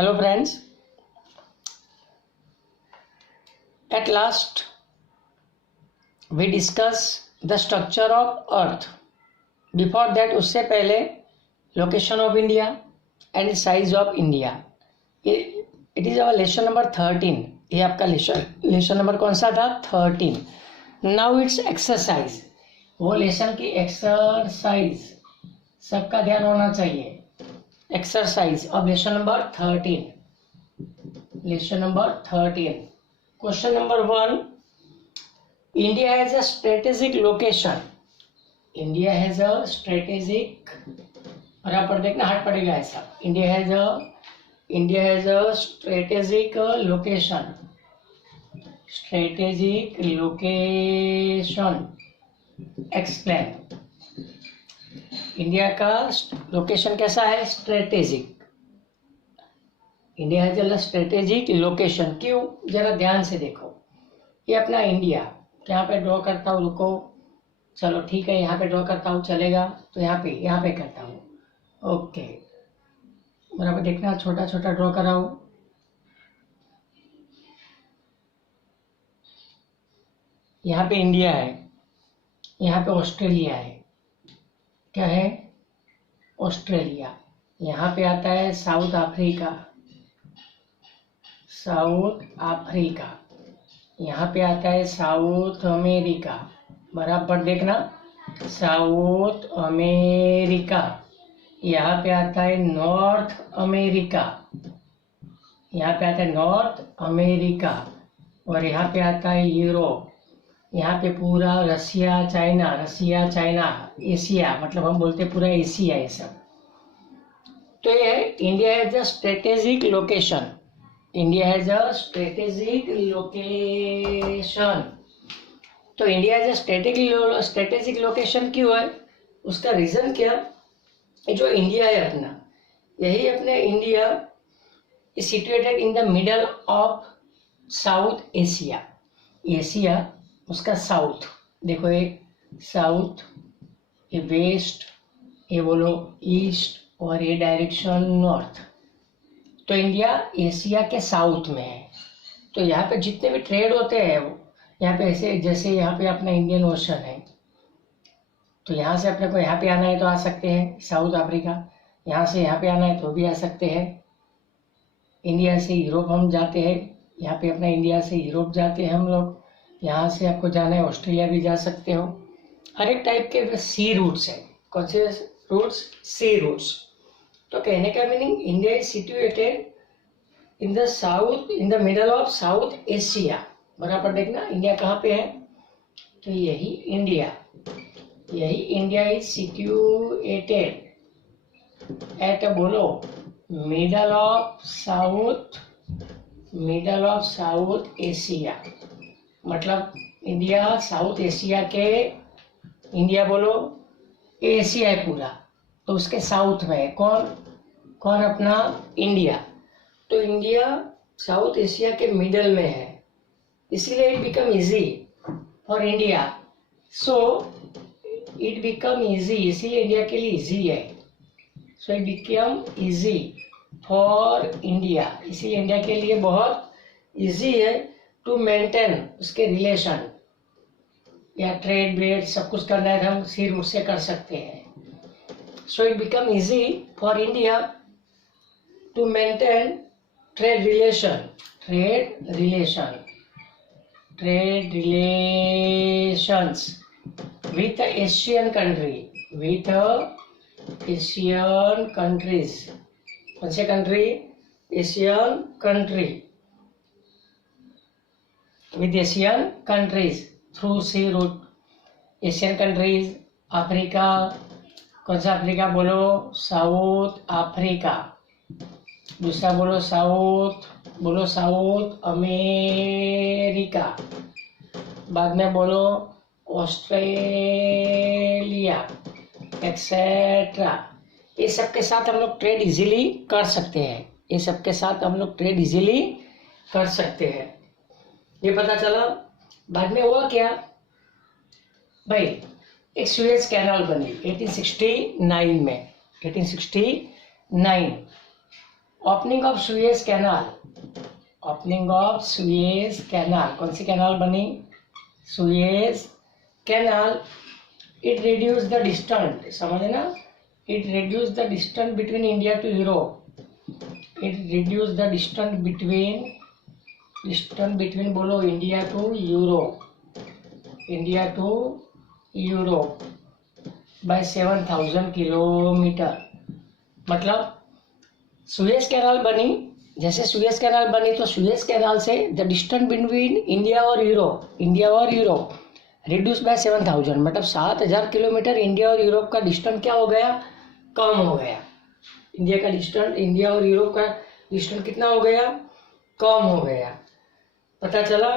Hello friends, at last we discuss the structure of earth. Before that उससे पहले location of India and size of India. It is our lesson number 13. ये आपका lesson number कौन सा था? 13. Now it's exercise. वो lesson की exercise सबका ध्यान होना चाहिए. Exercise of lesson number 13. Lesson number 13. Question number 1. India has a strategic location. India has a strategic. बराबर देखना हार्ड पड़ेगा ऐसा. India has a strategic location. Strategic location. Explain. India का लोकेशन कैसा है? Strategic. India has a strategic location. क्यों? जरा ध्यान से देखो. ये अपना इंडिया यहाँ पे ड्रॉ करता हूँ. रुको, चलो ठीक है, यहाँ पे ड्रॉ करता हूँ, चलेगा? तो यहाँ पे करता हूँ. ओके, बराबर देखना, छोटा छोटा ड्रॉ कर रहा हूँ. यहाँ पे इंडिया है, यहाँ पे ऑस्ट्रेलिया है. क्या है? ऑस्ट्रेलिया. यहाँ पे आता है साउथ अफ्रीका. South Africa. यहाँ पे आता है साउथ अमेरिका. बराबर देखना, साउथ अमेरिका. यहाँ पे आता है नॉर्थ अमेरिका. यहाँ पे आता है नॉर्थ अमेरिका. और यहाँ पे आता है यूरोप. यहाँ पे पूरा रसिया चाइना एशिया, मतलब हम बोलते पूरा एशिया ये सब. तो ये है India has a strategic location. India has a strategic location. तो India has a strategic location क्यों है? उसका रीजन क्या? ये जो इंडिया है अपना, यही अपने India is situated in the middle of south Asia. Asia उसका साउथ देखो, ये साउथ, ये वेस्ट, ये बोलो ईस्ट, और ये डायरेक्शन नॉर्थ. तो इंडिया एशिया के साउथ में है. तो यहाँ पे जितने भी ट्रेड होते हैं वो यहाँ पे ऐसे, जैसे यहाँ पे अपना इंडियन ओशन है, तो यहाँ से अपने को यहाँ पे आना है तो आ सकते हैं. साउथ अफ्रीका, यहाँ से यहाँ पे आना है तो भी आ सकते हैं. इंडिया से यूरोप हम जाते हैं, यहाँ पे अपना इंडिया से यूरोप जाते हैं हम लोग. यहाँ से आपको जाना है ऑस्ट्रेलिया भी जा सकते हो. हर एक टाइप के सी रूट्स है. कौन से रूट्स? Sea routes. तो कहने का meaning, India is situated in the south, in the middle of south Asia. बराबर देखना, इंडिया कहाँ पे है? तो यही इंडिया इज सिचुएटेड एट, बोलो, मिडल ऑफ साउथ एशिया. मतलब इंडिया साउथ एशिया के, इंडिया बोलो एशिया है पूरा, तो उसके साउथ में है कौन अपना इंडिया. तो इंडिया साउथ एशिया के मिडल में है, इसीलिए it become easy for India. So it become easy, इसीलिए इंडिया के लिए इजी है. सो it become easy for India, इसीलिए इंडिया के लिए बहुत इजी है टू मेंटेन उसके रिलेशन या ट्रेड ब्रेड सब कुछ करना है तो हम सी रूट से कर सकते हैं. So it become easy for India to maintain trade relations with Asian countries. कौन से country? Asian country. with Asian countries through sea route. Asian countries, Africa. कौन सा अफ्रीका? बोलो साउथ अफ्रीका. दूसरा बोलो साउथ अमेरिका. बाद में बोलो ऑस्ट्रेलिया, एक्सेट्रा. ये सब के साथ हम लोग ट्रेड इजीली कर सकते हैं. ये पता चला. बाद में हुआ क्या भाई? एक सुएज कैनाल बनी 1869 में. 1869 opening of Suez canal, opening of Suez canal, कौन सी कैनाल बनी? Suez canal. It reduce the distance, समझना, it reduce the distance between India to Europe, it reduce the distance between बोलो India to Europe, India to Europe by 7000 kilometre. मतलब Suez canal बनी, जैसे Suez canal बनी तो Suez canal से the distance between India और Europe reduce by 7000, मतलब 7000 kilometre India और यूरोप का डिस्टेंस क्या हो गया? कम हो गया। इंडिया का डिस्टेंस, इंडिया और यूरोप का डिस्टेंस कितना हो गया? कम हो गया। पता चला।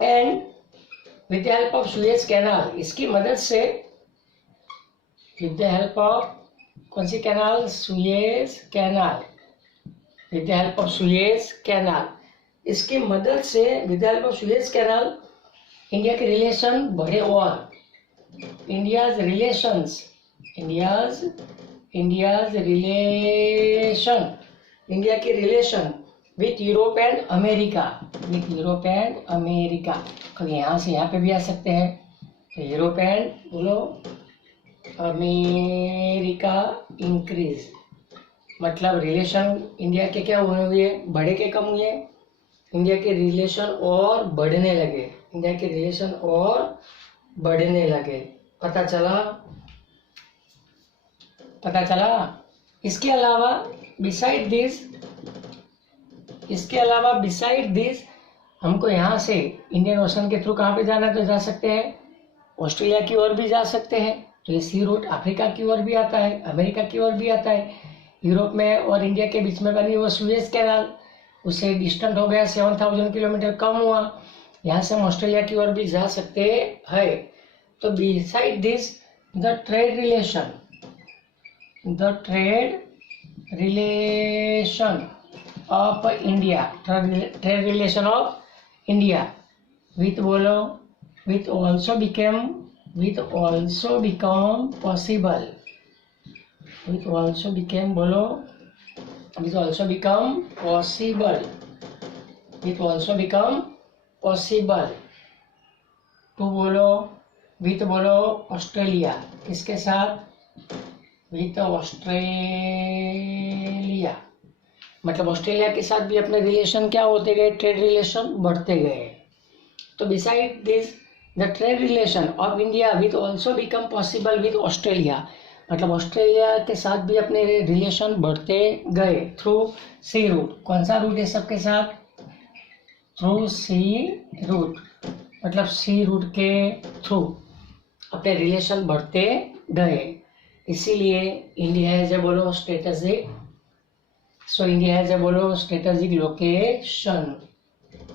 And with the help of Suez canal, इसकी मदद से, विद द हेल्प ऑफ कौन सी canal? Suez canal, with the help of Suez canal, इसकी मदद से, with the help of Suez canal India के रिलेशन बढ़े और इंडियाज रिलेशन इंडिया के relation with Europe and America, कभी यहाँ से यहाँ पे भी आ सकते हैं। तो यूरोप एंड बोलो अमेरिका इंक्रीज, मतलब रिलेशन इंडिया के क्या हुए? बढ़े के कम हुए? इंडिया के रिलेशन और बढ़ने लगे, इंडिया के रिलेशन और बढ़ने लगे। पता चला। इसके अलावा बिसाइड दिस हमको यहाँ से इंडियन ओशन के थ्रू कहाँ पे जाना? तो जा सकते हैं ऑस्ट्रेलिया की ओर भी जा सकते हैं, तो ये सी रूट अफ्रीका की ओर भी आता है, अमेरिका की ओर भी आता है। यूरोप में और इंडिया के बीच में बनी वो सुएज कैनाल, उससे डिस्टेंट हो गया, 7000 किलोमीटर कम हुआ। यहाँ से हम ऑस्ट्रेलिया की ओर भी जा सकते हैं। तो beside this the trade relation of India with बोलो with also become possible, to बोलो विथ बोलो ऑस्ट्रेलिया, किसके साथ? विथ ऑस्ट्रेलिया, मतलब ऑस्ट्रेलिया के साथ भी अपने रिलेशन क्या होते गए? ट्रेड रिलेशन बढ़ते गए। तो beside this the trade relation of India with also become possible with Australia, मतलब ऑस्ट्रेलिया के साथ भी अपने रिलेशन बढ़ते गए थ्रू सी रूट। कौन सा रूट है सबके साथ? थ्रू सी रूट, मतलब सी रूट के थ्रू अपने रिलेशन बढ़ते गए। इसीलिए इंडिया हैज ए बोलो strategic, so India has a बोलो स्ट्रेटेजिक लोकेशन।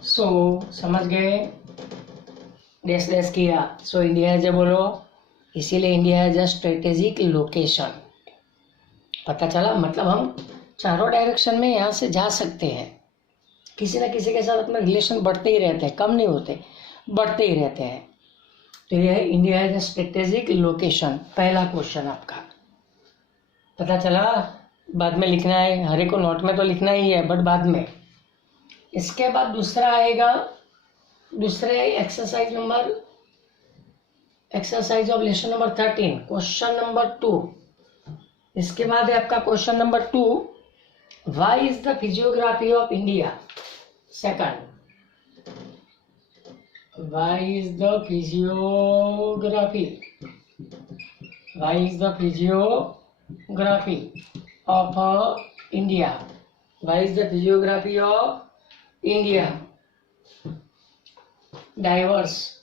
सो समझ गए? डैश किया। सो इंडिया हैज ए बोलो, इसीलिए India has a strategic location. पता चला? मतलब हम चारों डायरेक्शन में यहाँ से जा सकते हैं, किसी न किसी के साथ अपना रिलेशन बढ़ते ही रहते हैं, कम नहीं होते, बढ़ते ही रहते हैं। तो यह है India has a strategic location, पहला क्वेश्चन आपका। पता चला? बाद में लिखना है, हर एक को नोट में तो लिखना ही है, बट बाद में। इसके बाद दूसरा आएगा, दूसरे exercise of lesson number 13, question number 2। इसके बाद है आपका question number 2, why is the physiography of India? Second, why is the physiography of India? Why is the physiography of India diverse?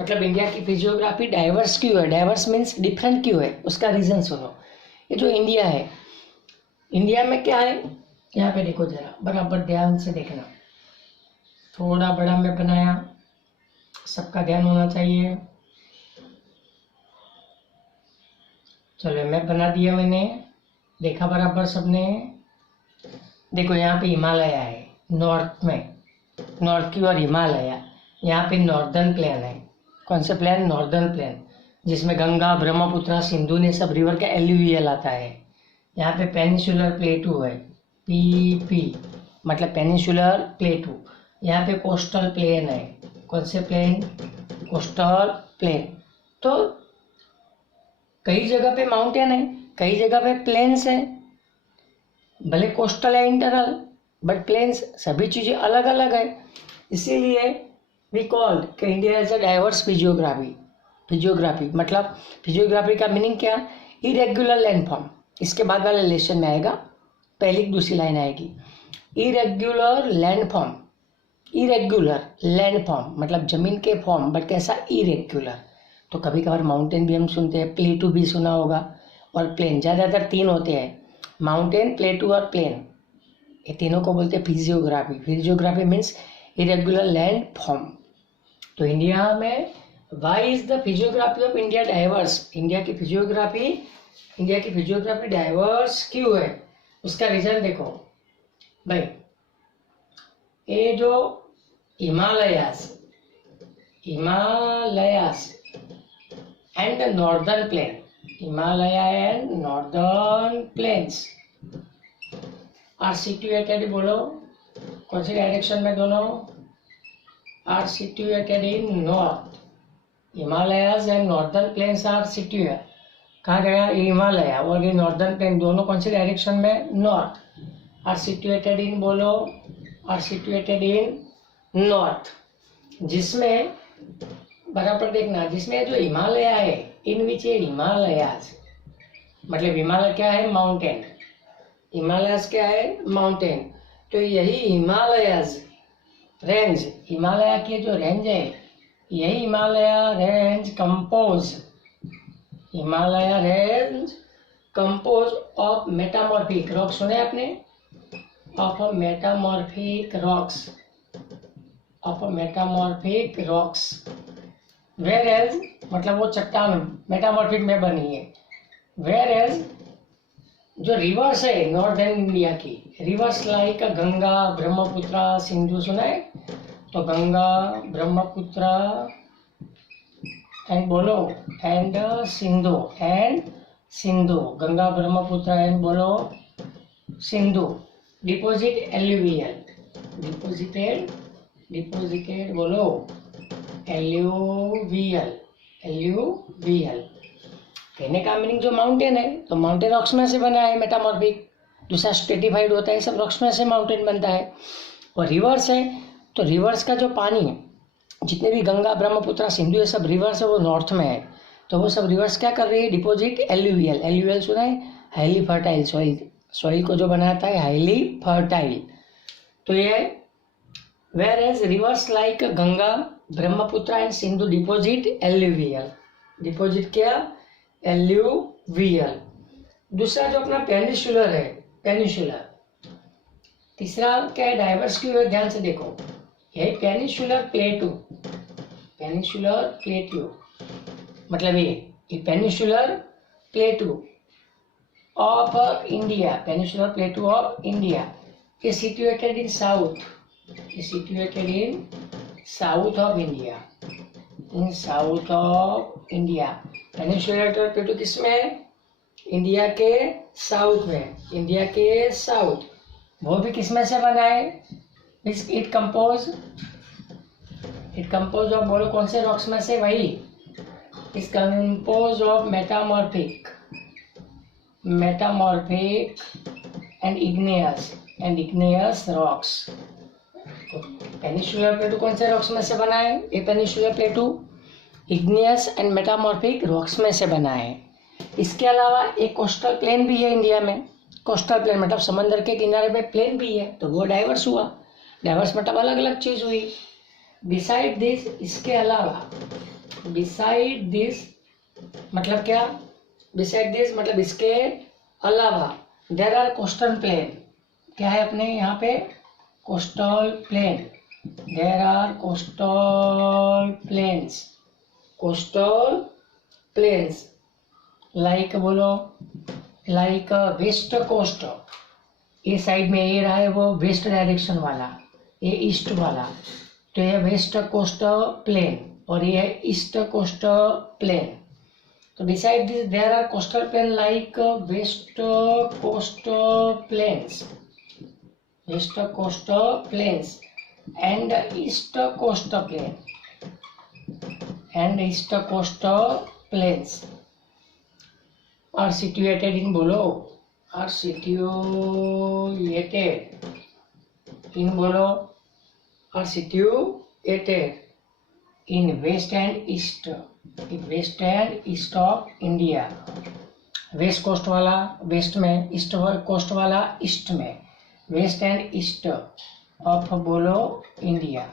मतलब इंडिया की फिजियोग्राफी डाइवर्स क्यों है? Diverse means different क्यों है? उसका रीजन सुनो। ये जो इंडिया है, इंडिया में क्या है? यहाँ पे देखो जरा, बराबर ध्यान से देखना। थोड़ा बड़ा मैं बनाया, सबका ध्यान होना चाहिए। चलो मैं बना दिया, मैंने देखा बराबर सबने। देखो यहाँ पे हिमालय है, नॉर्थ में, नॉर्थ की ओर हिमालय। यहाँ पे नॉर्दर्न प्लेन है। कौन से प्लेन? नॉर्दर्न प्लेन, जिसमें गंगा, ब्रह्मपुत्र, सिंधु ने सब रिवर का एल्यूवियल आता है। यहाँ पे पेनिनसुलर प्लेटू है, PP मतलब पेनिनसुलर प्लेटू। यहाँ पे कोस्टल प्लेन है, कौन से प्लेन? Coastal plain. तो कई जगह पे माउंटेन है, कई जगह पे प्लेन्स है, भले कोस्टल है इंटरनल बट प्लेन्स, सभी चीज़ें अलग अलग है। इसीलिए वी कॉल्ड कि India as a diverse physiography. Physiography मतलब फिजियोग्राफी का मीनिंग क्या? Irregular landform. इसके बाद वाले लेसन में आएगा, पहली दूसरी लाइन आएगी। इरेगुलर लैंडफॉर्म, इरेगुलर लैंडफॉर्म मतलब जमीन के फॉर्म, बट कैसा? इरेगुलर। तो कभी कभार माउंटेन भी हम सुनते हैं, प्लेटू भी सुना होगा, और प्लेन। ज़्यादातर तीन होते हैं, माउंटेन, प्लेटू और प्लेन। ये तीनों को बोलते हैं physiography. Physiography means irregular land form. तो इंडिया में why is the physiography of India diverse? India की फिजियोग्राफी डाइवर्स क्यों है? उसका रीजन देखो भाई। ये जो Himalayas and northern plain, Himalaya and northern plains are situated, बोलो कौन सी डायरेक्शन में? दोनों are situated in north. Himalayas and northern plains are situated, कहाँ गया? हिमालय और ये नॉर्दर्न प्लेन, दोनों कौन सी डायरेक्शन में? नॉर्थ। आर सिचुएटेड इन, बोलो आर सिचुएटेड इन नॉर्थ। जिसमें बराबर देखना, जिसमें जो हिमालय है, इन विच ए हिमालयाज मतलब हिमालय क्या है? माउंटेन। हिमालयाज क्या है? माउंटेन। तो यही हिमालयाज रेंज, हिमालय की जो रेंज है, यही Himalaya range compose of metamorphic rocks. सुने आपने? Of metamorphic rocks. Whereas मतलब वो चट्टान मेटामॉर्फिक में बनी है। वेयर एज जो रिवर्स है नॉर्दर्न इंडिया की, रिवर्स लाइक गंगा, ब्रह्मपुत्र, सिंधु, सुना है? तो गंगा, ब्रह्मपुत्र एंड बोलो एंड सिंधु, गंगा, ब्रह्मपुत्र एंड बोलो सिंधु। डिपोजिट एल्यूवियल, डिपोजिटेड बोलो एल्यूवियल। कहने का मीनिंग जो माउंटेन है, तो माउंटेन रॉक्स में से बना है मेटामॉर्फिक। दूसरा स्ट्रेटिफाइड होता है, सब रॉक्स में से माउंटेन बनता है। और रिवर्स है, तो रिवर्स का जो पानी, जितने भी गंगा, ब्रह्मपुत्र, सिंधु, ये सब रिवर्स है, वो नॉर्थ में है। तो वो सब रिवर्स क्या कर रही है? Deposit alluvial. एल्यूवियल सुना है? हाईली फर्टाइल सॉइल को जो बनाता है, हाईली फर्टाइल। तो ये whereas rivers like Ganga, Brahmaputra and Sindhu deposit alluvial. Deposit क्या? एल्यूवियल। दूसरा जो अपना पेनिनसुलर है, पेनिनसुलर। तीसरा क्या है? डाइवर्स क्यों है? ध्यान से देखो, यही पेनिनसुलर प्लेटू मतलब ये peninsular प्लेटू of India, peninsular प्लेटू of India is situated in south, of India, peninsular प्लेटू किसमें? इंडिया के साउथ में, वो भी किसमें से बना है? इट कंपोज ऑफ, बोलो कौन से रॉक्स में से? वही is compose of metamorphic and igneous rocks. Peninsular प्लेटू कौन से रॉक्स में से बना है? ये peninsular प्लेटू igneous and metamorphic rocks में से बना है। इसके अलावा एक कोस्टल प्लेन भी है इंडिया में। कोस्टल प्लेन मतलब समंदर के किनारे पे प्लेन भी है, तो वो डाइवर्स हुआ। डाइवर्स मतलब अलग अलग चीज हुई। बिसाइड दिस, इसके अलावा, बिसाइड दिस मतलब क्या? बिसाइड दिस मतलब इसके अलावा देयर आर कोस्टल प्लेन। क्या है अपने यहाँ पे? Coastal plain. There are coastal plains like, बोलो लाइक वेस्ट कोस्ट। ये साइड में ये रहा है वो वेस्ट डायरेक्शन वाला, ये ईस्ट वाला, तो ये वेस्ट कोस्ट प्लेन और ये ईस्ट कोस्ट प्लेन। तो beside this there are coastal plain like west coast plains, west coast plains and east coast plain and east coast plains are situated in below, are situated in below, are situated in west and east, west and east of India. West coast वाला west में, east coast वाला east में, west and east of बोलो India,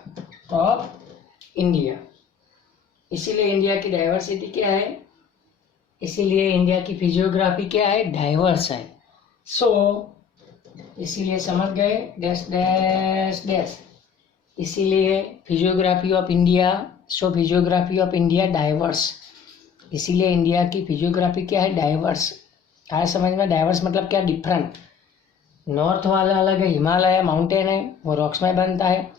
of India. इसीलिए India की diversity क्या है, इसीलिए इंडिया की फिजियोग्राफी क्या है, डाइवर्स है। सो इसीलिए समझ गए, डैश डैश डैश, इसीलिए physiography of India, so physiography of India diverse, इसीलिए इंडिया की फिजियोग्राफी क्या है, डाइवर्स। आया समझ में, डाइवर्स मतलब क्या, डिफरेंट। नॉर्थ वाला अलग है, हिमालय माउंटेन है, वो रॉक्स में बनता है,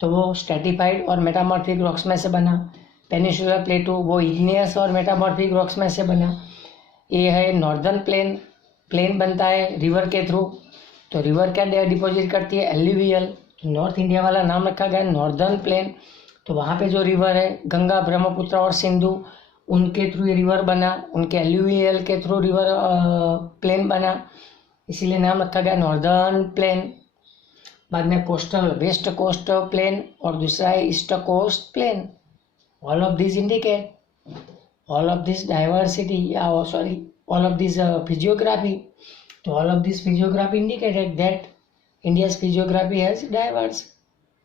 तो वो स्ट्रेटिफाइड और मेटामॉर्फिक रॉक्स में से बना। पेनिनसुलर प्लेटू वो इग्नियस और मेटामॉर्फिक रॉक्स में से बना। ये है नॉर्दर्न प्लेन, प्लेन बनता है रिवर के थ्रू, तो रिवर क्या डिपोजिट करती है, एल्यूवियल, तो नॉर्थ इंडिया वाला नाम रखा गया नॉर्दर्न प्लेन। तो वहाँ पे जो रिवर है गंगा, ब्रह्मपुत्र और सिंधु, उनके थ्रू ये रिवर बना, उनके एल्यूवियल के थ्रू रिवर प्लेन बना, इसीलिए नाम रखा गया नॉर्दर्न प्लेन। बाद में कोस्टल, वेस्ट कोस्ट प्लेन और दूसरा है east coast plain. All of this indicate, all of this diversity, या sorry all of this physiography, तो all of this physiography indicated that India's physiography has diverse,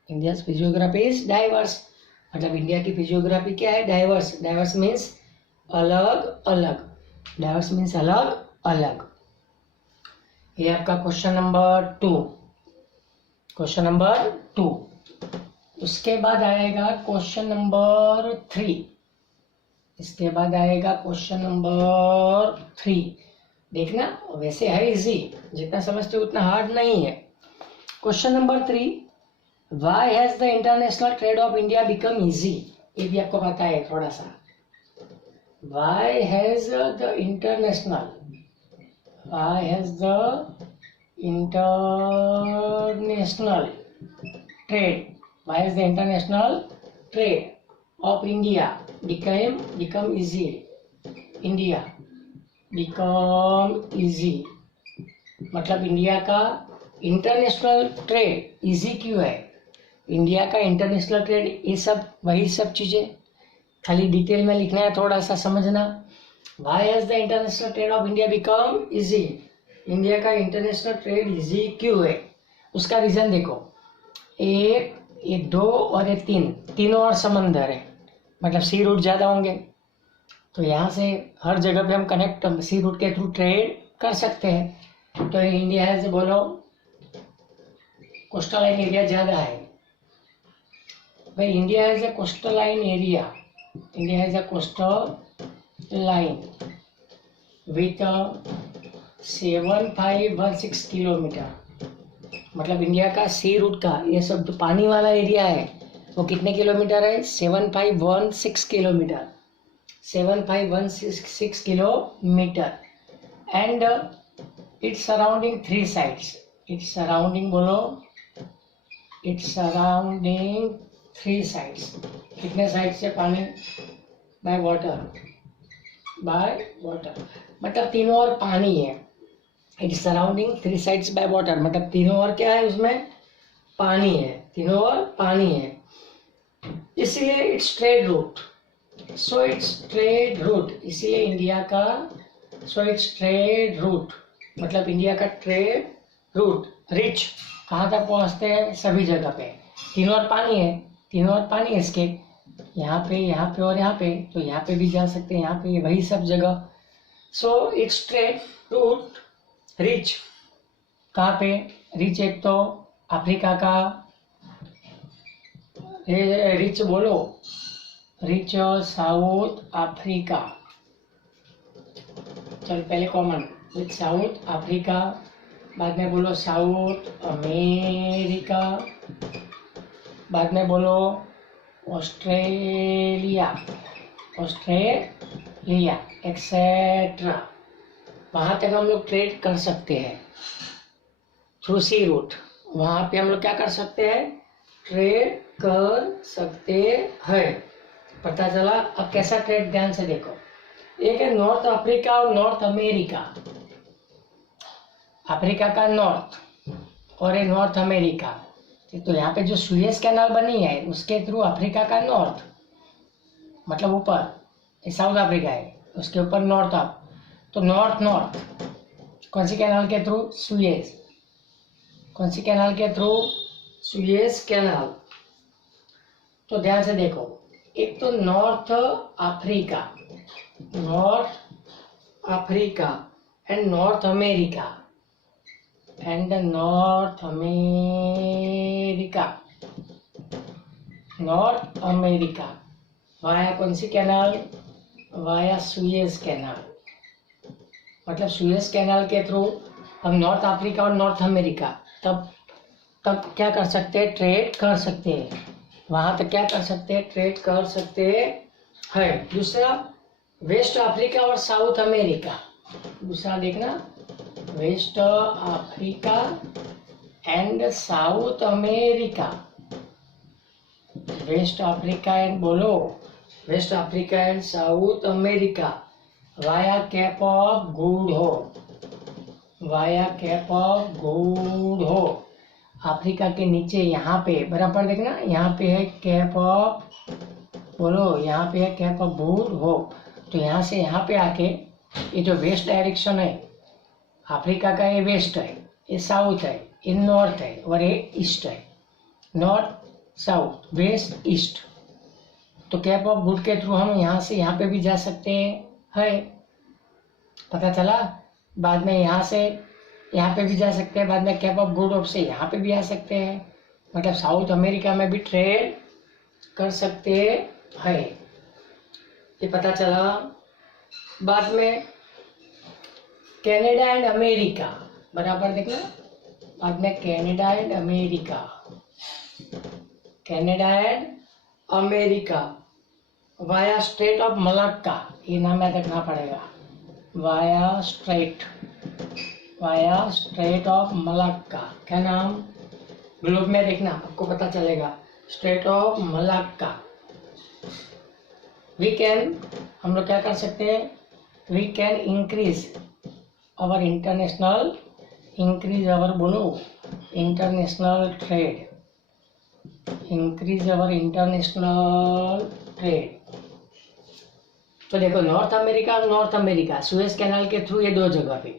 India's physiography is diverse, मतलब India की physiography क्या है, diverse. Diverse means अलग अलग, diverse means अलग अलग। ये आपका क्वेश्चन नंबर 2, क्वेश्चन नंबर 2। उसके बाद आएगा क्वेश्चन नंबर 3, इसके बाद आएगा क्वेश्चन नंबर 3। देखना वैसे है इजी, जितना समझते हो उतना हार्ड नहीं है। Question number 3, Why has the international trade of India become easy? ये भी आपको पता है थोड़ा सा। Why has the international trade of India become easy? India become easy मतलब इंडिया का इंटरनेशनल ट्रेड इजी क्यों है, इंडिया का इंटरनेशनल ट्रेड, ये सब वही सब चीज़ें, खाली डिटेल में लिखना है, थोड़ा सा समझना। Why has the international trade of India become easy, India का इंटरनेशनल ट्रेड इजी क्यों है, उसका रीज़न देखो। एक, ये 2 और ये 3, तीनों और समंदर है, मतलब सी रूट ज़्यादा होंगे, तो यहाँ से हर जगह पे हम कनेक्ट सी रूट के थ्रू ट्रेड कर सकते हैं। तो इंडिया है, बोलो कोस्टल लाइन एरिया ज़्यादा है भाई, India has a coastal line area, India has a coastal line with 7516 kilometre, मतलब इंडिया का सी रूट का ये सब जो पानी वाला एरिया है वो कितने किलोमीटर है, 7516 kilometre, 7516 kilometre. And its surrounding 3 sides, its surrounding, बोलो इट्स सराउंडिंग 3 साइड्स, कितने साइड से पानी, बाय वाटर, बाय वाटर, मतलब तीनों और पानी है। Its surrounding 3 sides by water, मतलब तीनों और क्या है, उसमें पानी है, तीनों और पानी है, इसलिए it's trade route, so it's trade route, इसीलिए इंडिया का, सो इट्स ट्रेड रूट मतलब इंडिया का ट्रेड रूट, रिच कहाँ तक पहुँचते हैं, सभी जगह पे, तीनों और पानी है, तीनों और पानी है इसके, यहाँ पे और यहाँ पे, तो यहाँ पे भी जा सकते हैं, यहाँ पे वही सब जगह। So it's trade route rich, कहाँ पे रिच, एक तो अफ्रीका का रिच, बोलो रिच साउथ अफ्रीका, चल पहले कॉमन विथ साउथ अफ्रीका, बाद में बोलो साउथ अमेरिका, बाद में बोलो ऑस्ट्रेलिया, ऑस्ट्रेलिया, एक्सेट्रा, वहां तक हम लोग ट्रेड कर सकते हैं थ्रू सी रूट। वहां पे हम लोग क्या कर सकते हैं, ट्रेड कर सकते हैं। पता चला। अब कैसा ट्रेड, ध्यान से देखो। एक है नॉर्थ अफ्रीका और नॉर्थ अमेरिका, अफ्रीका का नॉर्थ और एक नॉर्थ अमेरिका। तो यहाँ पे जो सुएज कैनाल बनी है उसके थ्रू अफ्रीका का नॉर्थ, मतलब ऊपर साउथ अफ्रीका है, उसके ऊपर नॉर्थ अप, तो नॉर्थ नॉर्थ कौन सी कैनाल के थ्रू, सुएज। कौन सी कैनाल के थ्रू, सुएज कैनाल। तो ध्यान से देखो, एक तो north Africa and north America north America via कौन सी कैनाल, वाया सुएज कैनाल। मतलब सुएज कैनाल के थ्रू हम नॉर्थ अफ्रीका और नॉर्थ अमेरिका तब क्या कर सकते हैं, ट्रेड कर सकते हैं। वहां तक क्या कर सकते हैं, ट्रेड कर सकते हैं। दूसरा वेस्ट अफ्रीका और साउथ अमेरिका। दूसरा देखना, West Africa and South America. West Africa and बोलो, West Africa and South America via Cape of good Hope, via Cape of good Hope. Africa के नीचे यहाँ पे बराबर देखना, यहाँ पे है कैप ऑफ, बोलो यहाँ पे है कैप ऑफ गुड होप। तो यहाँ से यहाँ पे आके ये जो वेस्ट डायरेक्शन है अफ्रीका का, ये वेस्ट है, ये साउथ है, ये नॉर्थ है और ये ईस्ट है। North south west east. तो कैप ऑफ गुड के थ्रू हम यहाँ से यहाँ पे भी जा सकते हैं। पता चला। बाद में यहाँ से यहाँ पे भी जा सकते हैं, बाद में कैप ऑफ गुड होप से यहाँ पे भी आ सकते हैं। मतलब साउथ अमेरिका में भी ट्रेड कर सकते हैं, ये पता चला। बाद में कनाडा एंड अमेरिका, बराबर देखना। बाद में Canada and America via straight of Malacca, ये नाम याद रखना पड़ेगा। वाया स्ट्रेट ऑफ मलाक्का, क्या नाम, ग्लोब में देखना आपको पता चलेगा। Strait of Malacca. हम लोग क्या कर सकते हैं, we can increase our international trade, increase our international trade. तो देखो नॉर्थ अमेरिका सुएज कैनाल के थ्रू ये दो जगह पे,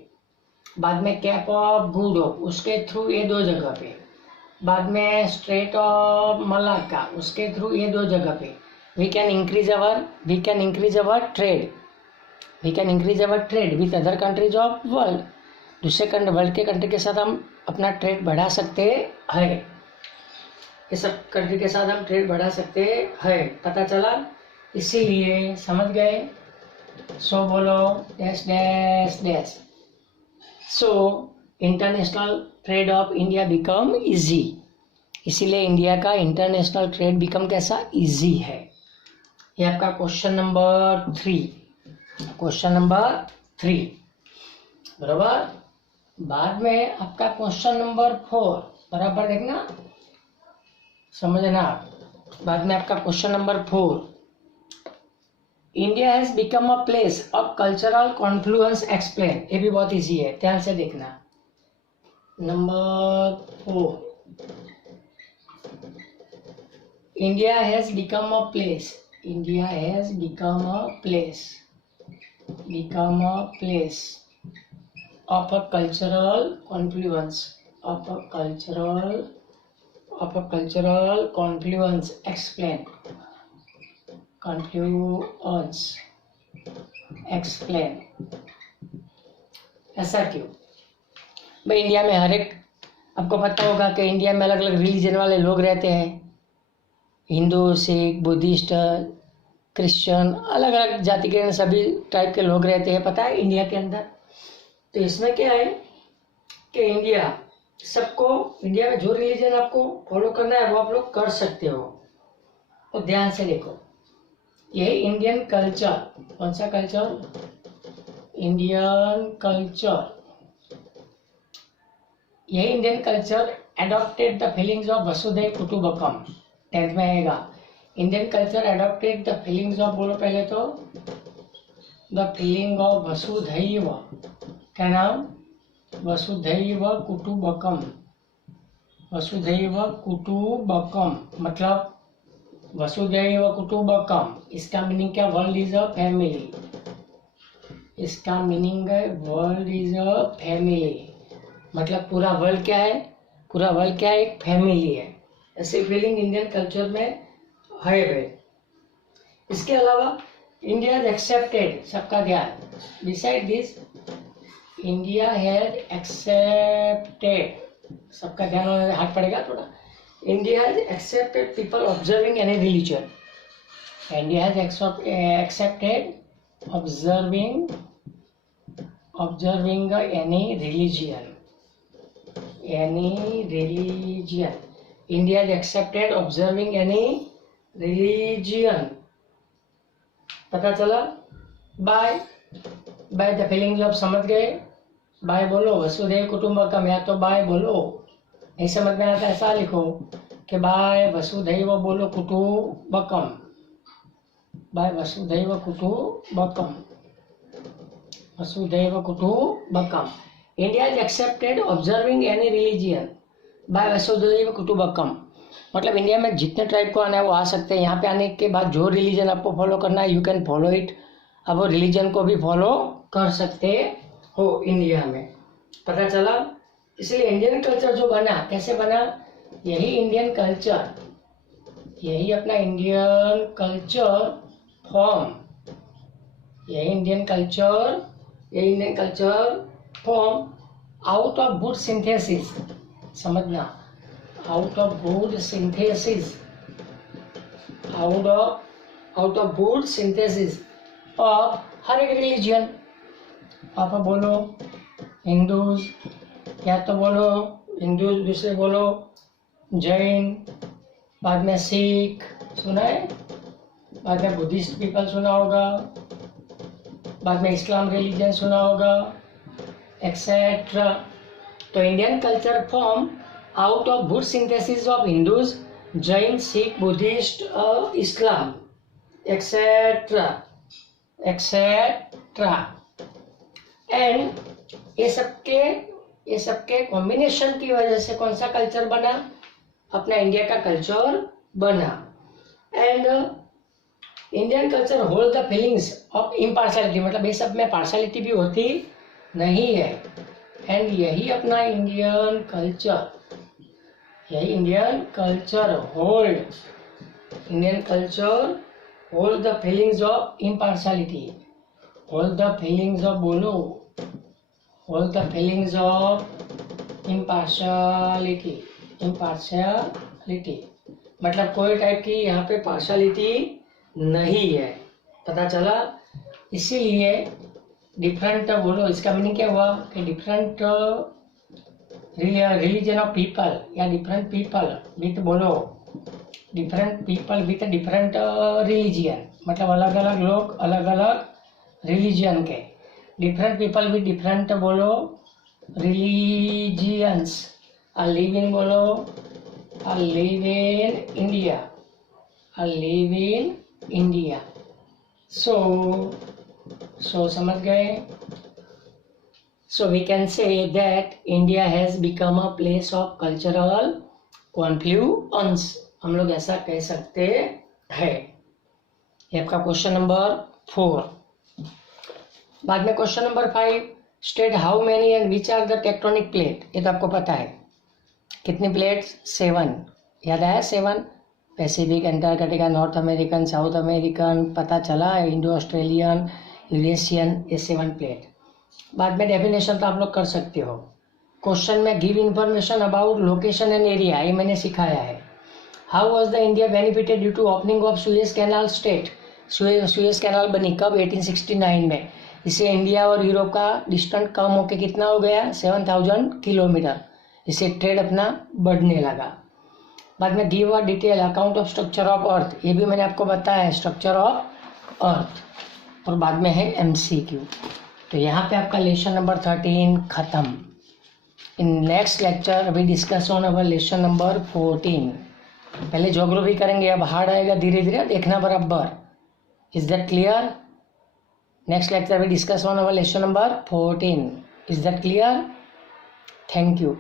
बाद में कैप ऑफ गुड होप उसके थ्रू ये दो जगह पे, बाद में स्ट्रेट ऑफ मलाक्का उसके थ्रू ये दो जगह पे we can increase our trade with other countries of world. दूसरे वर्ल्ड के कंट्री के साथ हम अपना ट्रेड बढ़ा सकते हैं। ये सब कंट्री के साथ हम ट्रेड बढ़ा सकते हैं। पता चला। इसीलिए समझ गए। सो बोलो dash dash dash. So international trade of India become easy. इसीलिए इंडिया का इंटरनेशनल ट्रेड बिकम कैसा, इजी है। ये आपका क्वेश्चन नंबर 3 बराबर। बाद में आपका क्वेश्चन नंबर 4 बराबर देखना, समझना। बाद में आपका question number 4, India has become a place of cultural Confluence explain. ये भी बहुत इजी है, ध्यान से देखना। Number 4, India has become a place of a cultural confluence explain ऐसा क्यों भाई। इंडिया में हर एक, आपको पता होगा कि इंडिया में अलग अलग रिलीजन वाले लोग रहते हैं, हिंदू, सिख, बुद्धिस्ट, क्रिश्चियन, अलग अलग जाति के सभी टाइप के लोग रहते हैं, पता है इंडिया के अंदर। तो इसमें क्या है कि इंडिया में जो रिलीजन आपको फॉलो करना है वो आप लोग कर सकते हो। तो ध्यान से देखो, ये इंडियन कल्चर, कौन सा कल्चर, इंडियन कल्चर, यही Indian culture adopted the feelings of वसुधैव कुटुंबकम। 10th में आएगा, Indian culture adopted the feelings of, बोलो पहले तो, द फीलिंग ऑफ वसुधैव, क्या नाम, वसुधैव कुटुंबकम। वसुधैव कुटुंबकम मतलब वसुधैव कुटुंबकम, इसका मीनिंग क्या, वर्ल्ड इज अ फैमिली। इसका मीनिंग है वर्ल्ड इज अ फैमिली, मतलब पूरा वर्ल्ड क्या है, पूरा वर्ल्ड क्या है, एक फैमिली है। ऐसी फीलिंग इंडियन कल्चर में है भाई। इसके अलावा इंडिया हैज एक्सेप्टेड, सबका ध्यान, beside this India has accepted, सबका ध्यान हाथ पड़ेगा थोड़ा, India has accepted people observing any religion. India has accepted observing any religion. India has accepted observing any religion. पता चला, by by the feelings of, समझ गए, बाय बोलो, वसुधैव कुटुंबकम, या तो बाय बोलो, नहीं समझ में आता ऐसा लिखो कि बाय वसुधैव बोलो कुटुंबकम, बाय वसुधैव कुटुंबकम, वसुधैव कुटुंबकम। India is accepted observing any religion by वसुधैव कुटुंबकम, मतलब इंडिया में जितने ट्राइब को आना है वो आ सकते हैं। यहाँ पे आने के बाद जो रिलीजन आपको फॉलो करना है, यू कैन फॉलो इट, अब वो रिलीजन को भी फॉलो कर सकते हो इंडिया में। पता चला, इसलिए इंडियन कल्चर जो बना, कैसे बना, यही इंडियन कल्चर, यही अपना इंडियन कल्चर फॉर्म, यही Indian culture form out of good synthesis, समझना, out of good synthesis, out of good synthesis of हर एक रिलीजन। आप बोलो हिंदूज, या तो बोलो हिंदूज, दूसरे बोलो जैन, बाद में सिख सुना है, बाद में बुद्धिस्ट पीपल सुना होगा, बाद में इस्लाम रिलीजन सुना होगा, एक्सेट्रा। तो Indian culture form out of good synthesis of Hindus, Jain, Sikh, Buddhist, Islam, etcetera etcetera. And ये सबके कॉम्बिनेशन की वजह से कौन सा कल्चर बना, अपना इंडिया का कल्चर बना। And Indian culture hold the feelings of impartiality, मतलब ये सब में पार्शलिटी भी होती नहीं है। एंड यही अपना Indian culture hold the feelings of impartiality, hold the feelings of, बोलो, hold the feelings of impartiality, मतलब कोई टाइप की यहाँ पे पार्शलिटी नहीं है। पता चला, इसीलिए डिफरेंट, बोलो, इसका मीनिंग क्या हुआ कि डिफरेंट रिलीजन ऑफ पीपल, या डिफरेंट पीपल विथ, बोलो, different people with different religion, मतलब अलग अलग लोग अलग अलग रिलीजियन के, डिफरेंट पीपल विथ डिफरेंट, बोलो, रिलीजियंस, आ लिव इन, बोलो, uh live in India, uh live in India. So समझ गए। So we can say that India has become a place of cultural confluence, हम लोग ऐसा कह सकते हैं। ये आपका क्वेश्चन नंबर 4। बाद में question number 5, state how many and which are the tectonic plate. ये तो आपको पता है, कितनी प्लेट्स, 7, याद आया 7, Pacific, Antarctica, north American, south American, पता चला, इंडो ऑस्ट्रेलियन, यूरेशियन, ये 7 प्लेट। बाद में डेफिनेशन तो आप लोग कर सकते हो। क्वेश्चन में give information about location and area, ये मैंने सिखाया है। How was the India benefited due to opening of Suez canal state, Suez canal बनी कब, 1869 में। इससे इंडिया और यूरोप का डिस्टेंस कम होकर कितना हो गया, 7000 किलोमीटर। इससे ट्रेड अपना बढ़ने लगा। बाद में give a detail account of structure of earth, ये भी मैंने आपको बताया है, स्ट्रक्चर ऑफ अर्थ। और बाद में है MCQ। तो यहाँ पे आपका लेसन नंबर 13 खत्म। In next lecture we discuss on our lesson number 14। पहले ज्योग्राफी करेंगे, अब हार्ड आएगा, धीरे धीरे देखना बराबर। Is that clear? Next lecture we discuss on our lesson number 14। Is that clear? Thank you.